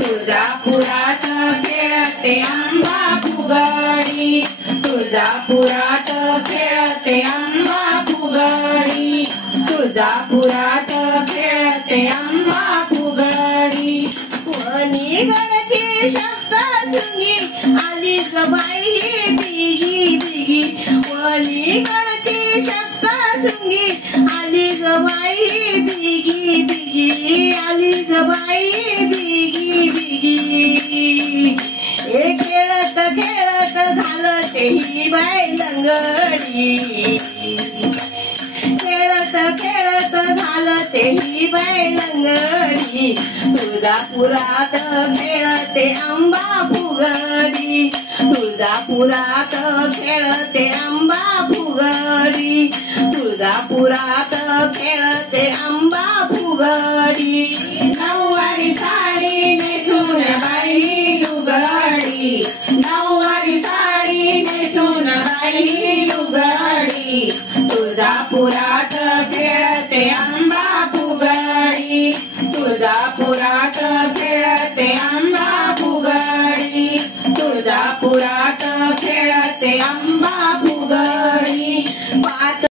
तुळजापुरात खेळते आंबा फुगडी, तुळजापुरात खेळते आंबा फुगडी, तुळजापुरात खेळते आंबा फुगडी. वनी गणती शब्दातुनी आली ग बाई बिगी बिगी, वनी गणती शब्दातुनी आली ग बाई बिगी बिगी, आली ग बाई बिगी बिगी. हे खेळत खेळत झालं ते ही बाई लंगडी, खेळत खेळत झालं ते ही बाई लंगडी. तुळजापुरात खेळते आंबा फुगडी, तुळजापुरात खेळते आंबा फुगडी, तुळजापुरात खेळते आंबा फुगडी. नऊवारी साडी नेसून बाई लुगडी, नऊवारी साडी नेसून बाई लुगडी, तुळजापुरात खेळते आंबा फुगडी, तुळजापुरात खेळते आंबा फुगडी, तुळजापुरात